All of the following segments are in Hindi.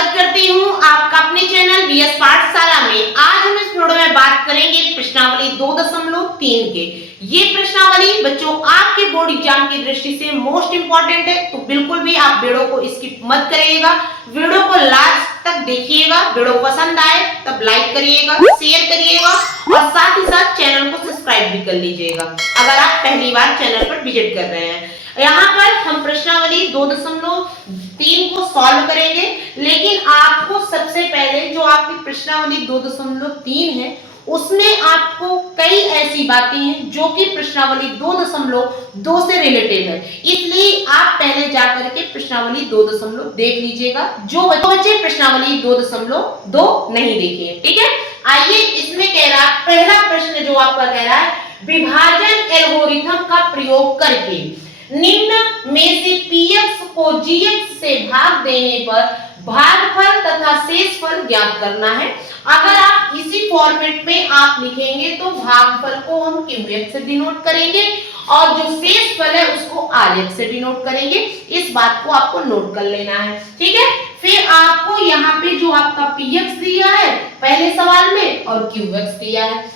स्वागत करती हूँ आपका अपने चैनल बीएस पाठशाला में। आज हम इस वीडियो में बात करेंगे प्रश्नावली 2.3 के। ये प्रश्नावली बच्चों आपके बोर्ड एग्जाम की दृष्टि से मोस्ट इंपॉर्टेंट है, तो बिल्कुल भी आप वीडियो को स्किप मत करिएगा। वीडियो को लास्ट तक देखिएगा। वीडियो पसंद आए तब लाइक करिएगा, शेयर करिएगा और साथ ही साथ चैनल को सब्सक्राइब भी कर लीजिएगा अगर आप पहली बार चैनल पर विजिट कर रहे हैं। यहाँ पर हम प्रश्नावली 2.3 को सॉल्व करेंगे, लेकिन आपको सबसे पहले जो आपकी प्रश्नावली 2.3 है उसमें आपको कई ऐसी बातें हैं जो कि प्रश्नावली 2.2 से रिलेटेड है, इसलिए आप पहले जाकर के प्रश्नावली 2.2 देख लीजिएगा जो बच्चे प्रश्नावली 2.2 नहीं देखे। ठीक है, आइए इसमें कह रहा पहला प्रश्न जो आपका कह रहा है, विभाजन एल्गोरिथम का प्रयोग करके निम्न में से px को gx से भाग देने पर भागफल तथा शेषफल ज्ञात करना है। अगर आप इसी फॉर्मेट में आप लिखेंगे तो भागफल को हम qx से डिनोट करेंगे और जो शेषफल है उसको rx से डिनोट करेंगे। इस बात को आपको नोट कर लेना है। ठीक है, फिर आपको यहाँ पे जो आपका px दिया है पहले सवाल में और qx दिया है।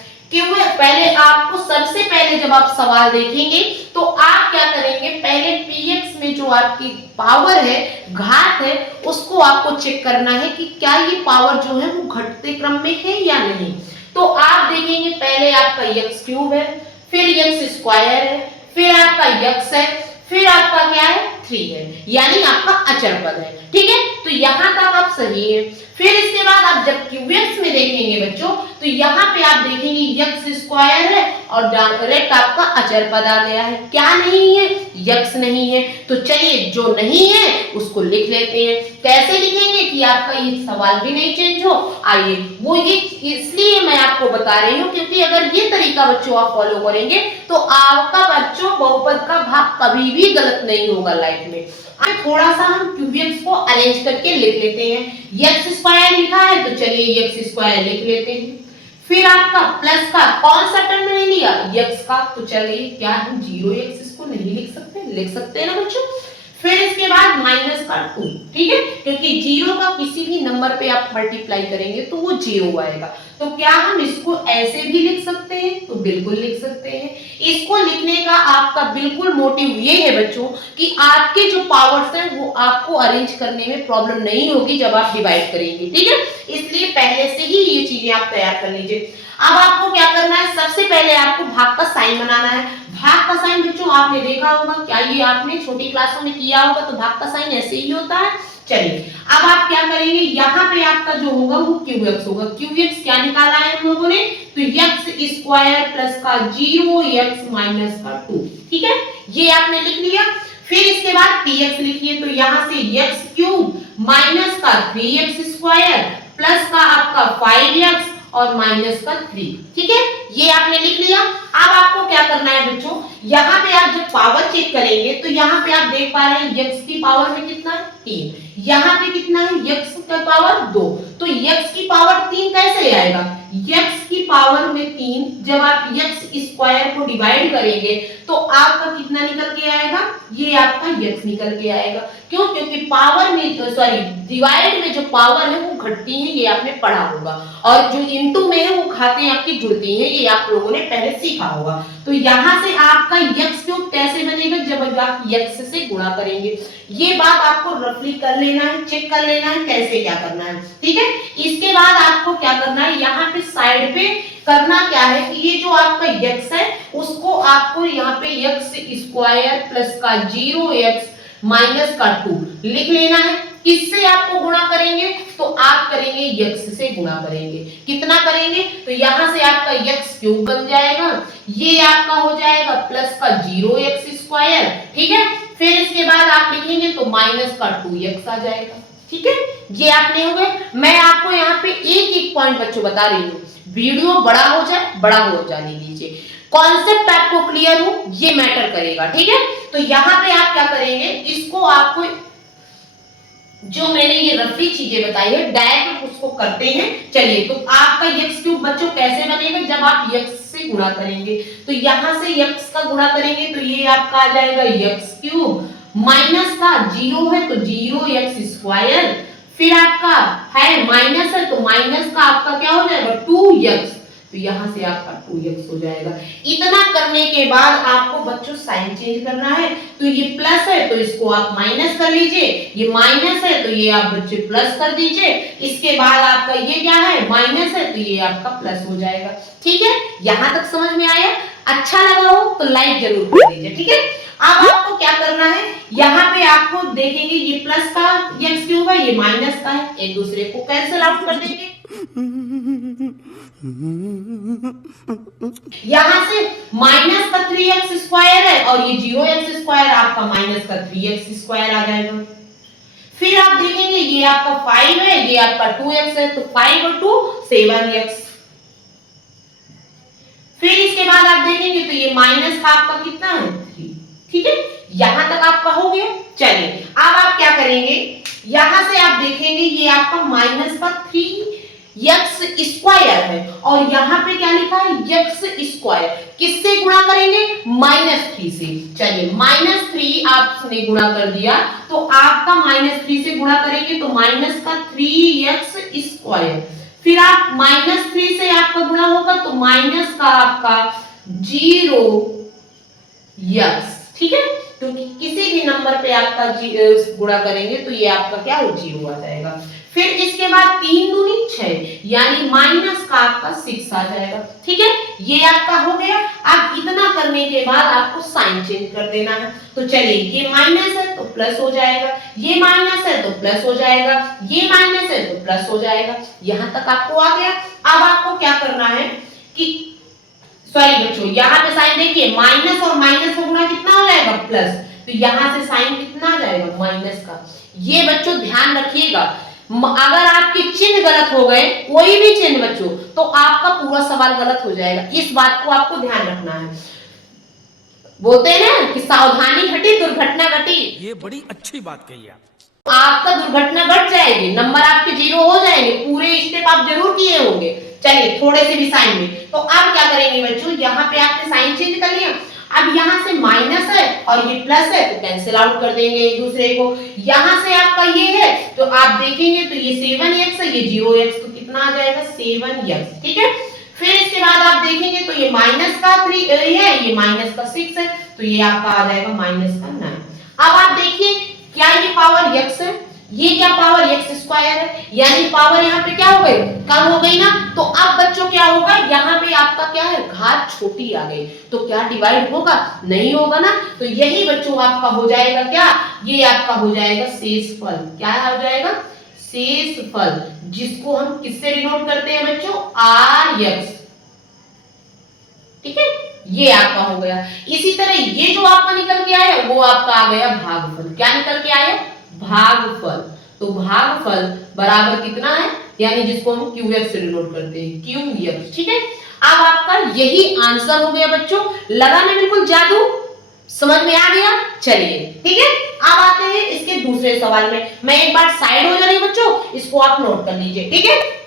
पहले आपको सबसे पहले जब आप सवाल देखेंगे तो आप क्या करेंगे, पहले px में जो आपकी पावर है, घात है, उसको आपको चेक करना है कि क्या ये पावर जो है वो घटते क्रम में है या नहीं। तो आप देखेंगे पहले आपका x क्यूब है, फिर x स्क्वायर है, फिर आपका x है, फिर आपका क्या है 3 है, यानी आपका अचर पद है। ठीक है, तो यहां तक आप सही है। फिर इसके बाद आप जब qx में देखेंगे बच्चों तो यहाँ पे आप देखेंगे x स्क्वायर है और डायरेक्ट आपका अचर पद आ गया है। क्या नहीं है, x नहीं है। तो चलिए जो नहीं है उसको लिख लेते हैं। कैसे लिखेंगे कि आपका ये सवाल भी नहीं चेंज हो। आइए वो ये इसलिए मैं आपको बता रही हूँ क्योंकि अगर ये तरीका बच्चों आप फॉलो करेंगे तो आपका बच्चों बहुपद का भाग कभी भी गलत नहीं होगा लाइफ में। थोड़ा सा हम qx को अरेंज करके लिख लेते हैं। x स्क्वायर लिखा है तो चलिए x स्क्वायर लिख लेते हैं। फिर आपका प्लस का कौन सा टर्म मैंने लिया, x का, तो चलिए क्या हम 0x इसको नहीं लिख सकते, लिख सकते हैं ना बच्चों। फिर इसके बाद माइनस का 2, ठीक है, क्योंकि 0 का किसी भी नंबर पे आप मल्टीप्लाई करेंगे तो वो 0 आएगा। तो क्या हम इसको ऐसे भी लिख सकते हैं, तो बिल्कुल लिख सकते हैं। इसको लिखने का आपका बिल्कुल मोटिव ये है बच्चों कि आपके जो पावर्स हैं वो आपको अरेंज करने में प्रॉब्लम नहीं होगी जब आप डिवाइड करेंगे। ठीक है, इसलिए पहले से ही ये चीजें आप तैयार कर लीजिए। अब आपको क्या करना है, सबसे पहले आपको भाग का साइन बनाना है। भाग का साइन बच्चों आपने देखा होगा, क्या ये आपने छोटी क्लासों में किया होगा, तो भाग का साइन ऐसे ही होता है। चलिए अब आप क्या करेंगे, यहाँ पे आपका जो होगा वो qx होगा। qx क्या निकाला है हम लोगों ने, तो x स्क्वायर प्लस का 0x माइनस का 2। ठीक है, ये आपने लिख लिया। फिर इसके बाद px लिखिए, तो यहाँ से x क्यूब माइनस का 3x स्क्वायर प्लस का आपका 5x और माइनस का 3। ठीक है, ये आपने लिख लिया। अब आपको क्या करना है बच्चों, यहाँ पे आप जब पावर चेक करेंगे तो यहाँ पे आप देख पा रहे हैं x की पावर में कितना है 3, यहाँ पे कितना है x का पावर 2। तो x की पावर 3 कैसे आएगा, x की पावर में 3 जब आप x स्क्वायर को डिवाइड करेंगे तो आपका कितना निकल के आएगा, ये आपका x निकल के आएगा। क्यों, क्योंकि पावर में सॉरी डिवाइड में जो पावर है वो घटती है, ये आपने पढ़ा होगा, और जो इनटू में है वो घातें आपकी जुड़ती हैं, ये आप लोगों ने पहले सीखा होगा। तो यहाँ से आपका x क्यूब कैसे बनेगा, जब आप x से गुणा करेंगे। ये बात आपको रफली कर लेना है, चेक कर लेना है कैसे क्या करना है। ठीक है, इसके बाद आपको क्या करना है, यहाँ पे साइड पे करना क्या है कि ये जो आपका x है उसको आपको यहाँ पे x स्क्वायर प्लस का 0x माइनस का 2 लिख लेना है। किससे आपको गुणा करेंगे, तो आप करेंगे x से गुणा करेंगे। कितना करेंगे, तो यहाँ से आपका x क्यूब बन जाएगा, ये आपका हो जाएगा प्लस का 0x स्क्वायर। ठीक है, फिर इसके बाद आप लिखेंगे तो माइनस का 2x आ जाएगा। ठीक है, ये आपने हो गए। मैं आपको यहाँ पे एक एक पॉइंट बच्चों बता रही हूँ, वीडियो बड़ा हो जाए बड़ा हो जाने दीजिए, कॉन्सेप्ट आपको क्लियर हो ये मैटर करेगा। ठीक है, तो यहाँ पे आप क्या करेंगे, इसको आपको जो मैंने ये रफली चीजें बताई है डायरेक्ट उसको करते हैं। चलिए, तो आपका x क्यूब बच्चों कैसे बनेगा, जब आप x से गुणा करेंगे, तो यहाँ से x का गुणा करेंगे तो ये आपका आ जाएगा x क्यूब माइनस का 0 है तो 0x स्क्वायर, फिर आपका है माइनस है तो माइनस का आपका क्या हो जाएगा 2x, तो यहां से आपका 2x हो जाएगा। इतना करने के बाद आपको बच्चों साइन चेंज करना है, तो ये प्लस है तो इसको आप माइनस कर लीजिए, ये माइनस है तो ये आप बच्चे प्लस कर दीजिए, इसके बाद आपका ये क्या है माइनस है तो ये आपका प्लस हो जाएगा। ठीक है, यहां तक समझ में आया? अच्छा लगा हो तो लाइक जरूर कर दीजिए। ठीक है, अब आपको क्या करना है, यहाँ पे आपको देखेंगे ये प्लस का x क्यूब है, ये माइनस का है, एक दूसरे को कैंसिल आउट कर देंगे। यहां से माइनस का 3x स्क्वायर है और ये 0x स्क्वायर आपका माइनस का 3x स्क्वायर आ जाएगा। फिर आप देखेंगे ये आपका 5 है, ये आपका 2x है, तो 5 और 2 7x। फिर इसके बाद आप देखेंगे तो ये माइनस का आपका कितना है 3। ठीक है, यहां तक आपका हो गया। चलिए अब आप क्या करेंगे, यहां से आप देखेंगे ये आपका माइनस का 3x स्क्वायर है और यहां पे क्या लिखा है x स्क्वायर, किससे गुणा करेंगे -3 से। चलिए -3 आपने गुणा कर दिया तो आपका -3 से गुणा करेंगे तो माइनस का 3x स्क्वायर, फिर आप -3 से आपका गुणा होगा तो माइनस का आपका 0x। ठीक है, तो किसी भी नंबर पे आपका गुणा करेंगे तो ये आपका क्या हो 0 आ जाएगा। फिर इसके बाद 3 दूनी 6 यानी माइनस का आपका 6 आ जाएगा। ठीक है, ये आपका हो गया। अब इतना करने के बाद आपको साइन चेंज कर देना है, तो चलिए ये माइनस है तो प्लस हो जाएगा, ये माइनस है तो प्लस हो जाएगा, ये माइनस है तो प्लस हो जाएगा। यहां तक आपको आ गया। अब आपको क्या करना है कि सॉरी बच्चों, यहाँ पे साइन देखिए माइनस और माइनस का गुणा कितना हो जाएगा प्लस, तो यहाँ से साइन कितना आ जाएगा माइनस का। ये बच्चों ध्यान रखिएगा, अगर आपके चिन्ह गलत हो गए कोई भी चिन्ह बच्चों तो आपका पूरा सवाल गलत हो जाएगा, इस बात को आपको ध्यान रखना है। बोलते हैं ना कि सावधानी घटी दुर्घटना घटी, ये बड़ी अच्छी बात कही आपका दुर्घटना घट जाएगी, नंबर आपके 0 हो जाएंगे, पूरे स्टेप आप जरूर किए होंगे। चलिए थोड़े से भी साइन में, तो अब क्या करेंगे बच्चों, यहाँ पे आपने साइन चेंज कर लिया, अब यहाँ से माइनस है और ये प्लस है तो कैंसिल आउट कर देंगे एक दूसरे को। यहाँ से आपका ये है तो आप देखेंगे तो ये 7x है, ये 0x, तो कितना आ जाएगा 7x। ठीक है, फिर इसके बाद आप देखेंगे तो ये माइनस का 3 है, ये माइनस का 6 है, तो ये आपका आ जाएगा माइनस का 9। अब आप देखिए क्या ये पावर x है, ये क्या पावर x स्क्वायर है, यानी पावर यहाँ पे क्या हो गई कम हो गई ना। तो अब बच्चों क्या होगा, यहाँ पे आपका क्या है घात छोटी आ गई, तो क्या डिवाइड होगा नहीं होगा ना, तो यही बच्चों आपका हो जाएगा क्या, ये आपका हो जाएगा शेषफल। क्या हो जाएगा शेषफल, जिसको हम किससे डिनोट करते हैं बच्चों rx। ठीक है, ये आपका हो गया। इसी तरह ये जो आपका निकल के आया वो आपका आ गया भागफल। क्या निकल के आया भागफल, तो भागफल बराबर कितना है, यानी जिसको हम qx से डिनोट करते हैं qx। ठीक है, अब आपका यही आंसर हो गया बच्चों, लगा ना बिल्कुल जादू, समझ में आ गया। चलिए ठीक है, अब आते हैं इसके दूसरे सवाल में। मैं एक बार साइड हो जा रही बच्चों, इसको आप नोट कर लीजिए। ठीक है,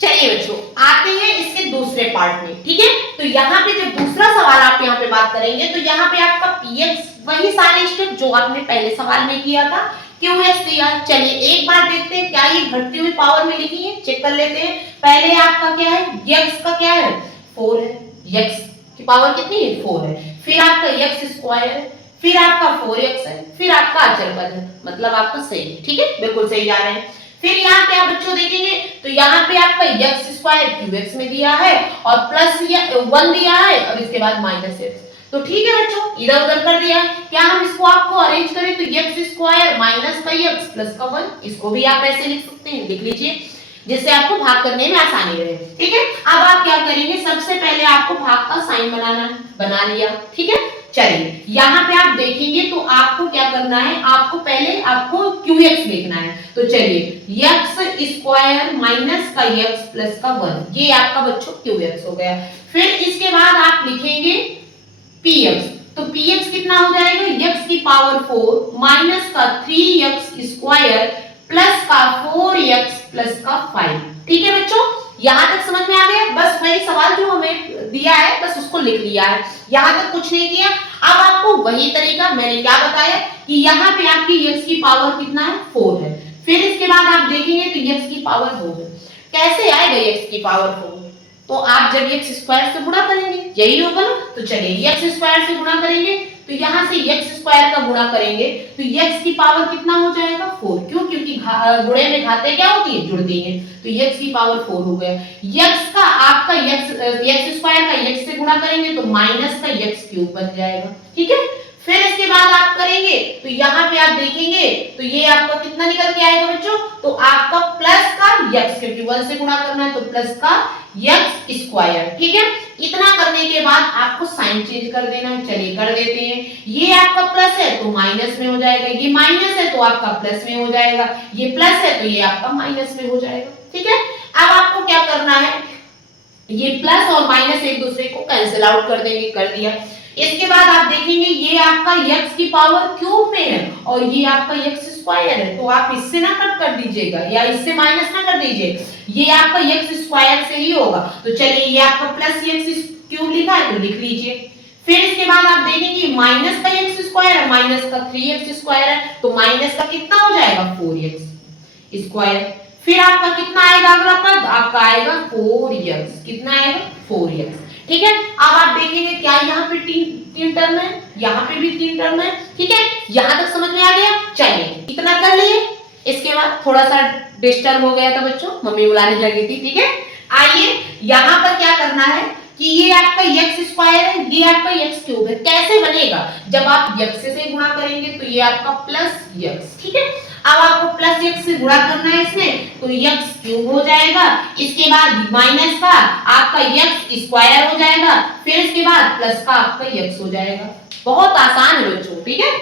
चलिए बच्चों आते हैं इसके दूसरे पार्ट में। ठीक है, तो यहाँ पे जब दूसरा सवाल आप यहाँ पे बात करेंगे तो यहाँ पे आपका px वही सारे स्टेप जो आपने पहले सवाल में किया था qx दिया। चलिए एक बार देखते हैं क्या ये घटती हुई पावर में लिखी है, चेक कर लेते हैं। पहले आपका क्या है x का क्या है 4 है, x की पावर कितनी है 4 है, फिर आपका x स्क्वायर है, फिर आपका 4x है, फिर आपका अचर पद है, मतलब आपका सही है। ठीक है, बिल्कुल सही जा रहे हैं। फिर यहाँ पे आप बच्चों देखेंगे तो यहाँ पे आपका x स्क्वायर qx में दिया है और प्लस 1 दिया है और इसके बाद माइनस x। तो ठीक है बच्चों, इधर उधर कर दिया है। क्या हम इसको आपको अरेंज करें तो x स्क्वायर माइनस का x प्लस का 1, इसको भी आप ऐसे लिख सकते हैं, लिख लीजिए जिससे आपको भाग करने में आसानी रहे। ठीक है, अब आप क्या करेंगे, सबसे पहले आपको भाग का साइन बनाना है, बना लिया। ठीक है, चलिए यहाँ पे आप देखेंगे तो आपको क्या करना है, आपको पहले आपको qx लिखना है। तो चलिए x स्क्वायर माइनस का x प्लस का 1, ये आपका बच्चों qx हो गया। फिर इसके बाद आप लिखेंगे px, तो px कितना हो जाएगा x की पावर 4 माइनस का 3x स्क्वायर प्लस का 4x प्लस का 5। ठीक है बच्चों, यहां तक समझ में आ गया। बस वही सवाल जो हमें दिया है बस उसको लिख लिया है, यहां तक कुछ नहीं किया। अब आपको वही तरीका मैंने क्या बताया कि यहाँ पे आपकी x की पावर कितना है 4 है, फिर बाद आप देखेंगे तो x की पावर 4 है। कैसे आएगा x की पावर 4? तो आप जब x स्क्वायर से गुणा करेंगे, यही होगा ना। तो चलिए x स्क्वायर से गुणा करेंगे, तो यहाँ से x स्क्वायर का गुणा करेंगे तो x की पावर कितना हो जाएगा? 4। क्यों? क्योंकि गुणे में घातें क्या होती है? जुड़ती हैं। तो x की पावर 4 हो गया। x का आपका x स्क्वायर का x से गुणा करेंगे तो माइनस का x क्यूब बन जाएगा। ठीक है। फिर इसके बाद आप करेंगे तो यहाँ पे आप देखेंगे तो ये आपका कितना निकल के आएगा बच्चों? तो आपका प्लस का x, क्योंकि 1 से गुणा करना है तो प्लस का x स्क्वायर। ठीक है। इतना करने के बाद आपको साइन चेंज कर देना है। चलिए कर देते हैं। ये आपका प्लस है तो माइनस में हो जाएगा, ये माइनस है तो आपका प्लस में हो जाएगा, ये प्लस है तो ये आपका माइनस में हो जाएगा। ठीक है। अब आपको क्या करना है, ये प्लस और माइनस एक दूसरे को कैंसिल आउट कर देंगे। कर दिया। इसके बाद आप देखेंगे ये आपका x की पावर क्यूब में है और ये आपका x स्क्वायर है, तो आप इससे ना कट कर दीजिएगा या इससे माइनस ना कर दीजिए, ये आपका x स्क्वायर से ही होगा। तो चलिए ये आपका प्लस x क्यूब लिखा है तो लिख लीजिए। फिर इसके बाद आप देखेंगे माइनस का x स्क्वायर है, माइनस का 3x स्क्वायर है, तो माइनस का कितना हो जाएगा? 4x square. फिर आपका कितना आएगा अगला पद? आपका आएगा 4x। कितना आएगा? 4x। ठीक है। अब आप देखेंगे क्या यहाँ पे तीन टर्म है, यहाँ पे भी 3 टर्म है। ठीक है। यहाँ तक समझ में आ गया? चलिए इतना कर लिए। इसके बाद थोड़ा सा डिस्टर्ब हो गया था बच्चों, मम्मी बुलाने लगी थी। ठीक है। आइए यहाँ पर क्या करना है कि ये आपका x स्क्वायर है, ये आपका x क्यूब है। कैसे बनेगा? जब आप x से गुणा करेंगे तो ये आपका प्लस x। ठीक है। अब आपको प्लस x से गुणा करना है इसमें, तो x क्यूब हो जाएगा। इसके बाद माइनस का आपका x स्क्वायर हो जाएगा, फिर इसके बाद प्लस का आपका x हो जाएगा। बहुत आसान है बच्चों। ठीक है।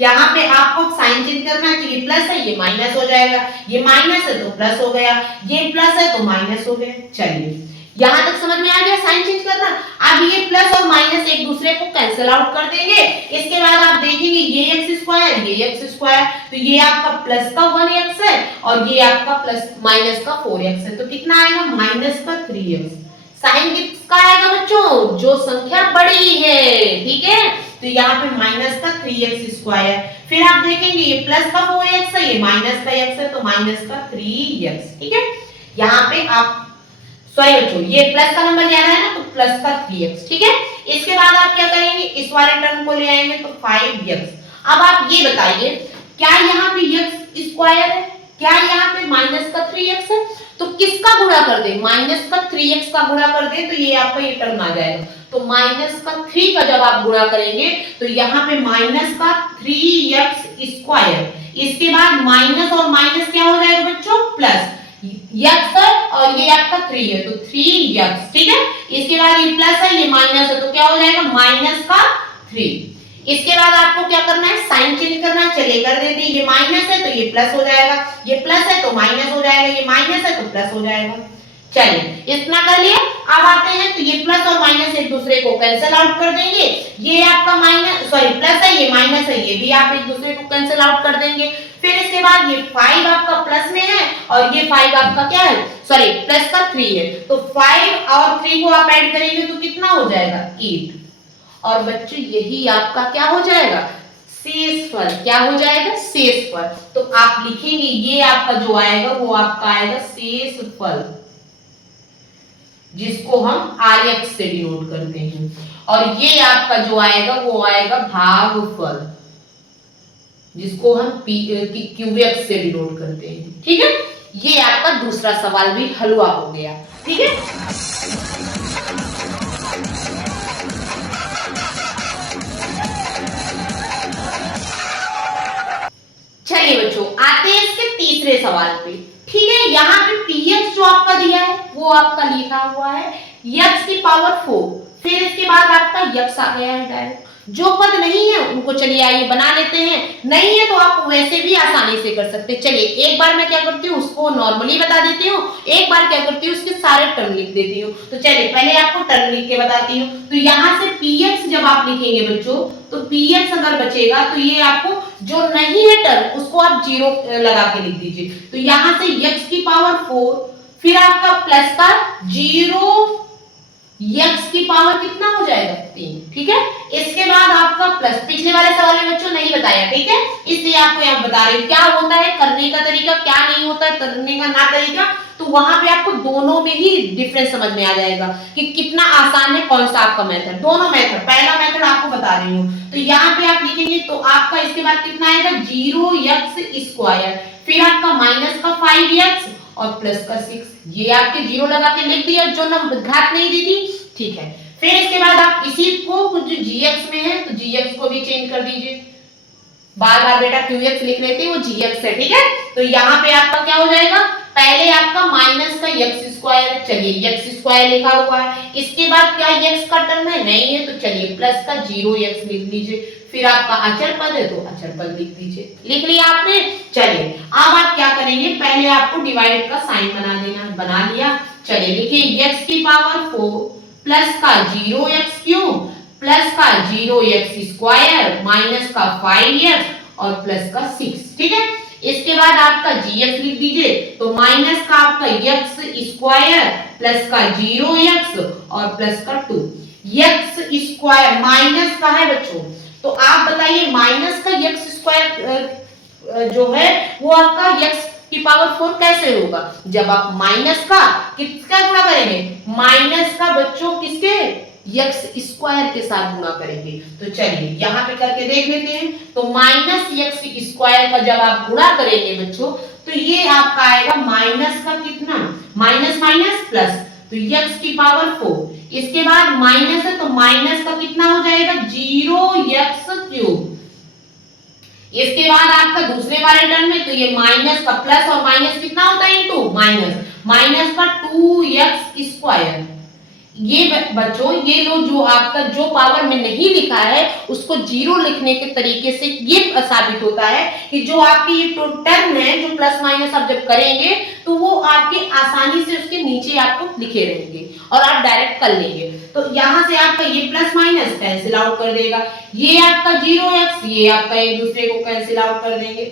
यहाँ पे आपको साइन चेंज करना है, तो ये प्लस है ये माइनस हो जाएगा, ये माइनस है तो प्लस हो गया, ये प्लस है तो माइनस हो गया। चलिए यहाँ तक समझ में आ गया साइन चेंज करना। अब ये प्लस और माइनस एक दूसरे को कैंसिल आउट कर देंगे। इसके बाद आप देखेंगे ये x स्क्वायर, ये x स्क्वायर, तो ये आपका प्लस का 1x है और ये आपका प्लस माइनस का 4x है, तो कितना आएगा? माइनस का 3x। साइन किसका आएगा बच्चों? जो संख्या बड़ी है। ठीक है। तो यहाँ पे माइनस का 3x स्क्वायर। फिर आप देखेंगे ये प्लस का 4x है, ये माइनस का x है, तो माइनस का 3x। ठीक है। यहाँ पे आप सॉरी बच्चों, ये प्लस का नंबर जाना है ना, तो प्लस का 3x। ठीक है। इसके बाद आप क्या करेंगे? इस वाले टर्म को ले आएंगे तो 5x। अब आप ये बताइए क्या यहाँ पे x स्क्वायर है, क्या यहाँ पे माइनस का 3x है? तो किसका गुणा कर दे? माइनस का 3x का गुणा कर दे तो ये आपका ये टर्म आ जाएगा। तो माइनस का 3 का जब आप गुणा करेंगे तो यहाँ पे माइनस का 3x स्क्वायर, इसके बाद माइनस और माइनस क्या हो जाएगा बच्चों? प्लस x है और ये आपका 3 है, तो 3x। ठीक है। इसके बाद ये प्लस है ये माइनस है, तो क्या हो जाएगा? माइनस का 3। इसके बाद आपको क्या करना है? साइन चेंज करना है। चलिए कर देते हैं। ये माइनस है तो ये प्लस हो जाएगा, ये प्लस है तो माइनस हो जाएगा, ये माइनस है तो प्लस हो जाएगा। चलिए इतना कर लिया। अब आते हैं तो ये प्लस और माइनस एक दूसरे को कैंसिल आउट कर देंगे। ये आपका माइनस सॉरी प्लस है, ये माइनस है, ये भी आप एक दूसरे को कैंसिल आउट कर देंगे। फिर इसके बाद ये 5 आपका प्लस में है और ये 5 आपका क्या है? सॉरी प्लस का 3 है, तो 5 और 3 को आप ऐड करेंगे तो कितना हो जाएगा? 8। और बच्चों यही आपका क्या हो जाएगा? शेषफल। क्या हो जाएगा? शेषफल। तो आप लिखेंगे ये आपका जो आएगा वो आपका आएगा शेषफल, जिसको हम RX से डिनोट करते हैं, और ये आपका जो आएगा वो आएगा भागफल, जिसको हम QX से डिनोट करते हैं। ठीक है। ये आपका दूसरा सवाल भी हलवा हो गया। ठीक है। चलिए बच्चों आते हैं इसके तीसरे सवाल पे। ठीक है। यहाँ पे px जो आपका दिया है वो आपका लिखा हुआ है x की पावर 4, फिर इसके बाद आपका x आ गया है डायरेक्ट। जो पद नहीं है उनको चलिए आइए बना लेते हैं, नहीं है तो आप वैसे भी आसानी से कर सकते हैं। चलिए एक बार मैं क्या करती हूँ उसको नॉर्मली बता देती हूँ, एक बार क्या करती हूँ उसके सारे टर्म लिख देती हूँ। तो चलिए पहले आपको टर्म लिख के बताती हूँ। तो यहाँ से px जब आप लिखेंगे बच्चों तो px अगर बचेगा तो ये आपको जो नहीं है टर्म उसको आप 0 लगा के लिख दीजिए। तो यहाँ से x की पावर 4, फिर आपका प्लस का 0 x की पावर कितना हो जाएगा? 3। ठीक है। इसके बाद आपका प्लस, पिछले वाले सवाल में बच्चों नहीं बताया। ठीक है। इसलिए आपको यहाँ बता रही हूँ क्या होता है करने करने का तरीका क्या नहीं होता है, करने का ना तरीका, तो वहां पे आपको दोनों में ही डिफरेंस समझ में आ जाएगा कि कितना आसान है कौन सा आपका मेथड। दोनों मेथड, पहला मेथड आपको बता रही हूँ, तो यहाँ पे आप लिखेंगे तो आपका इसके बाद कितना आएगा 0x², फिर आपका माइनस का 5x और प्लस का 6, ये आपके जीरो लगा के लिख दिया, जो नंबर घात नहीं दी थी, ठीक है। फिर इसके बाद आप इसी को कुछ जो gx में है तो gx को भी चेंज कर दीजिए, बार बार बेटा qx लिख रहे थे वो gx है, ठीक है। तो यहाँ पे आपका क्या हो जाएगा, पहले आपका माइनस का x², चलिए x² लिखा हुआ है, इसके बाद क्या x का टर्म है, नहीं है, तो चलिए प्लस का 0x लिख लीजिए, फिर आपका अचर पद है तो अचर पद लिख दीजिए। लिख लिया आपने, चलिए अब आप क्या करेंगे, पहले आपको डिवाइड का साइन बना देना, बना लिया, चलिए लिखिए x⁴ प्लस का 0x³ प्लस का 0x² माइनस का 5x और प्लस का 6, ठीक है। इसके बाद आपका gx लिख दीजिए, तो माइनस का आपका x² प्लस का 0x और प्लस का 2, x² माइनस का है बच्चों, तो आप बताइए माइनस का x² जो है वो आपका x⁴ कैसे होगा, जब आप माइनस का किसका गुणा करेंगे, माइनस का बच्चों किसके x² के साथ गुणा करेंगे। तो चलिए यहाँ पे करके देख लेते हैं, तो माइनस x² का जब आप गुणा करेंगे बच्चों, तो ये आपका आएगा माइनस का कितना, माइनस माइनस प्लस, तो x⁴, इसके बाद माइनस है तो माइनस का कितना हो जाएगा 0x³, इसके बाद आपका दूसरे वाले टर्म में तो ये माइनस का प्लस और माइनस कितना होता है इनटू माइनस, माइनस का 2x², ये बच्चों ये लो जो आपका जो पावर में नहीं लिखा है उसको जीरो लिखने के तरीके से ये साबित होता है कि जो आपकी ये टर्म है जो प्लस माइनस आप जब करेंगे तो वो आपके आसानी से उसके नीचे आपको लिखे रहेंगे और आप डायरेक्ट कर लेंगे। तो यहाँ से आपका ये प्लस माइनस कैंसिल आउट कर देगा, ये आपका 0x ये आपका एक दूसरे को कैंसिल आउट कर देंगे।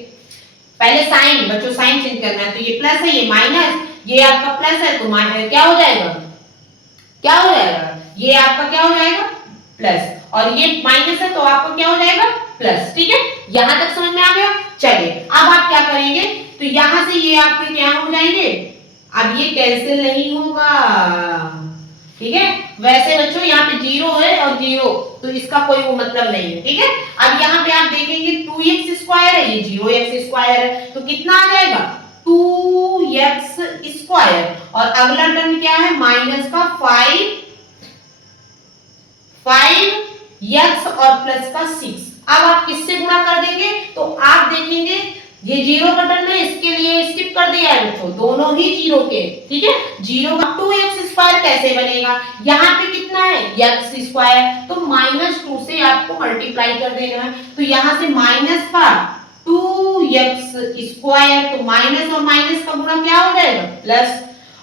पहले साइन बच्चों साइन चेंज करना है, तो ये प्लस है ये माइनस, ये आपका प्लस है तो क्या हो जाएगा, क्या हो जाएगा, ये आपका क्या हो जाएगा प्लस, और ये माइनस है तो आपका क्या हो जाएगा प्लस, ठीक है। यहां तक समझ में आ गया। चलिए अब आप क्या करेंगे, तो यहां से ये आपके क्या हो जाएंगे, अब ये कैंसिल नहीं होगा, ठीक है। वैसे बच्चों यहाँ पे 0 है और 0 तो इसका कोई वो मतलब नहीं है, ठीक है। अब यहाँ पे आप देखेंगे 2x² है, ये 0x² है, तो कितना आ जाएगा 2x² और अगला टर्म क्या है माइनस का 5x और प्लस का 6। अब आप किससे गुणा कर देंगे, तो आप देखेंगे ये 0 का टर्म है इसके लिए स्किप कर दिया है बच्चों, दोनों ही 0 के, ठीक है। 0 का 2x² कैसे बनेगा, यहाँ पे कितना है x², तो -2 से आपको मल्टीप्लाई कर देना है, तो यहाँ से माइनस का 2x² तो माइनस और माइनस का गुणा क्या हो जाएगा प्लस,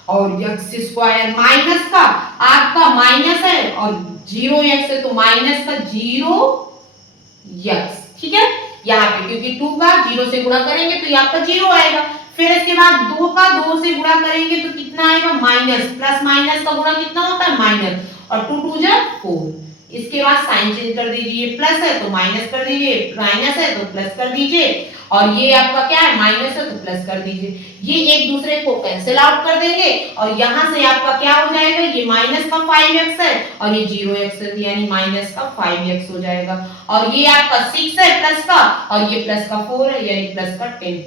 और x² माइनस का आपका माइनस है और 0x है तो माइनस का 0x, ठीक है। यहाँ पे क्योंकि 2 का 0 से गुणा करेंगे तो ये आपका 0 आएगा, फिर इसके बाद 2 का 2 से गुणा करेंगे तो कितना आएगा माइनस, प्लस माइनस का गुणा कितना होता है माइनस, और 2 2 जा 4, इसके बाद साइन चेंज कर दीजिए, प्लस है तो माइनस कर दीजिए, माइनस है तो प्लस कर दीजिए, और ये आपका क्या है माइनस है तो प्लस कर दीजिए, ये एक दूसरे को कैंसिल आउट कर देंगे और यहाँ से आपका क्या हो जाएगा, ये माइनस का 5x है और ये 0x है यानी माइनस का 5x हो जाएगा, और ये आपका 6 है प्लस का और ये प्लस का 4 है यानी प्लस का 10।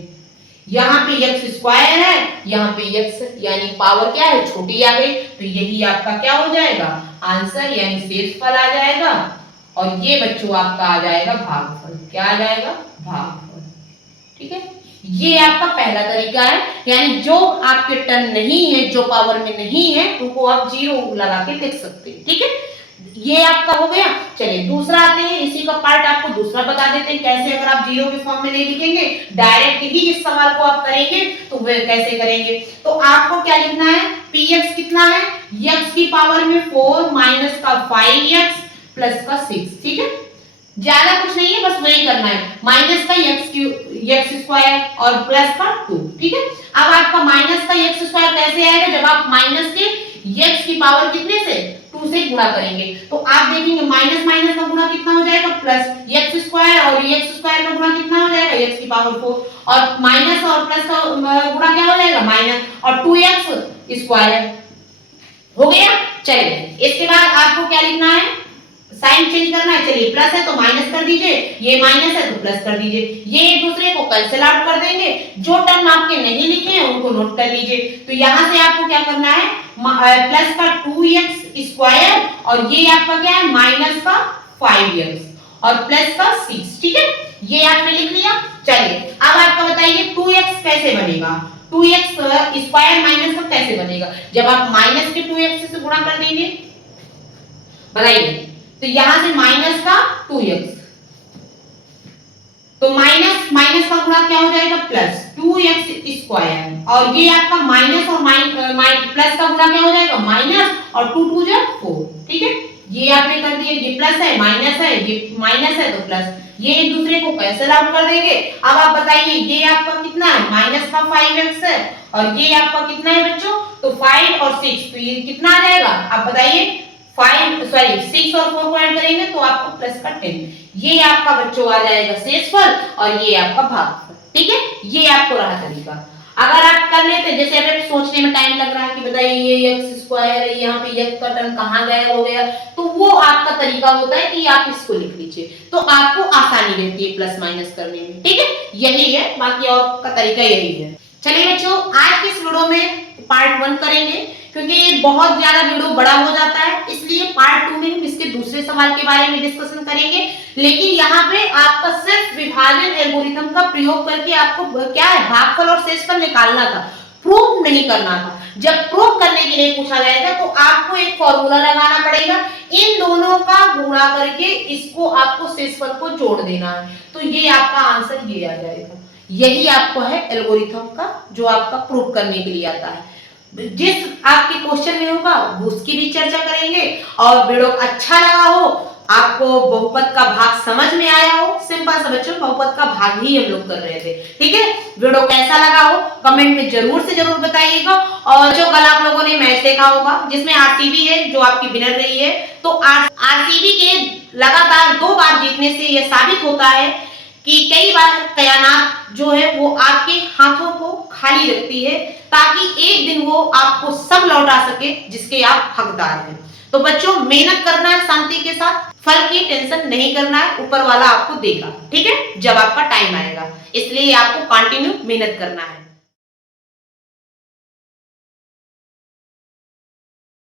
यहाँ पे x² है, यहाँ पे x यानी पावर क्या है छोटी आ गई, तो यही आपका क्या हो जाएगा आंसर यानी शेषफल आ जाएगा, और ये बच्चों आपका आ जाएगा भागफल, क्या आ जाएगा भागफल, ठीक है। ये आपका पहला तरीका है, यानी जो आपके टर्म नहीं है जो पावर में नहीं है उनको आप 0 लगा के लिख सकते हैं, ठीक है। ये आपका हो गया। चलिए दूसरा आते हैं, इसी का पार्ट आपको दूसरा बता देते हैं कैसे, अगर आप 0 के फॉर्म में नहीं लिखेंगे डायरेक्ट ही इस सवाल को आप करेंगे तो वे कैसे करेंगे, तो आपको क्या लिखना है px कितना है x की पावर में 4 माइनस का 5x प्लस का 6, ठीक है। ज्यादा कुछ नहीं है, बस वही करना है, माइनस का x² और प्लस का 2, ठीक है। अब आपका माइनस का x² कैसे आएगा, जब आप माइनस के x की पावर कितने से 2 से गुणा करेंगे तो आप देखेंगे माइनस माइनस का गुणा कितना हो जाएगा प्लस x स्क्वायर, और x स्क्वायर का गुणा कितना हो जाएगा x की पावर 4, और माइनस और प्लस का गुणा क्या हो जाएगा माइनस, और 2x स्क्वायर हो गया। चलिए इसके बाद आपको क्या लिखना है, साइन चेंज करना है। चलिए प्लस है तो माइनस कर दीजिए, ये माइनस है तो प्लस कर दीजिए, ये एक दूसरे को कैंसिल आउट कर देंगे। जो टर्म आपके नहीं लिखे हैं उनको नोट कर लीजिए। तो यहां से आपको क्या करना है, प्लस का 2x स्क्वायर, और ये आपका क्या है माइनस का 5x और प्लस का 6, ठीक है, ये आपने लिख लिया। चलिए अब आपका बताइए 2x कैसे बनेगा, 2x स्क्वायर माइनस का कैसे बनेगा, जब आप माइनस के 2x से गुणा कर देंगे, बताइए। तो यहां से माइनस का 2x, तो माइनस माइनस का गुणा क्या हो जाएगा प्लस 2x स्क्वायर, और ये आपका माइनस और प्लस का गुणा क्या हो जाएगा माइनस, और 2 2 जा 4, ठीक है, ये आपने कर दिया, ये प्लस है माइनस है, ये माइनस है तो प्लस, ये एक दूसरे को कैंसिल आउट कर देंगे। अब आप बताइए ये आपका कितना है माइनस का 5x है, और ये आपका कितना है बच्चों, तो 5 और 6, तो ये कितना आ जाएगा आप बताइए 6 और 4 को ऐड करेंगे तो आपको प्लस का 10, ये आपका बच्चों आ जाएगा शेषफल, और ये आपका भागफल, ठीक है, ये आपको रहा तरीका। अगर आप कर लेते, जैसे अगर सोचने में टाइम लग रहा है कि बताइए ये x स्क्वायर है, यहाँ पे x का टर्म कहाँ गया हो गया, तो वो आपका तरीका होता है कि आप इसको लिख लीजिए, तो आपको आसानी रहती है प्लस माइनस करने में, ठीक है, यही है, बाकी और का तरीका यही है। चलिए बच्चों आज के इस वीडियो में पार्ट 1 करेंगे, क्योंकि बहुत ज्यादा वीडियो बड़ा हो जाता है, इसलिए पार्ट 2 में हम इसके दूसरे सवाल के बारे में डिस्कशन करेंगे। लेकिन यहाँ पे आपका सिर्फ विभाजन एल्गोरिथम का प्रयोग करके आपको क्या है भागफल और शेषफल निकालना था, प्रूफ नहीं करना था। जब प्रूफ करने के लिए पूछा जाएगा तो आपको एक फॉर्मूला लगाना पड़ेगा, इन दोनों का गुणा करके इसको आपको शेषफल को जोड़ देना है, तो ये आपका आंसर ये आ जाएगा। यही आपको है एल्गोरिथम का जो आपका प्रूफ करने के लिए आता है। जिस आपके क्वेश्चन में होगा उसकी भी चर्चा करेंगे, और वीडियो अच्छा लगा हो, आपको बहुपद का भाग समझ में आया हो, सिंपल सा बच्चों बहुपद का भाग ही हम लोग कर रहे थे, ठीक है, वीडियो कैसा लगा हो कमेंट में जरूर से जरूर बताइएगा। और जो कल आप लोगों ने मैच देखा होगा जिसमें आरसीबी है जो आपकी विनर रही है, तो आरसीबी के लगातार 2 बार जीतने से यह साबित होता है कि कई बार कयानात जो है वो आपके हाथों को खाली रखती है, ताकि एक दिन वो आपको सब लौटा सके जिसके आप हकदार हैं। तो बच्चों मेहनत करना है शांति के साथ, फल की टेंशन नहीं करना है, ऊपर वाला आपको देगा, ठीक है, जब आपका टाइम आएगा, इसलिए आपको कंटिन्यू मेहनत करना है।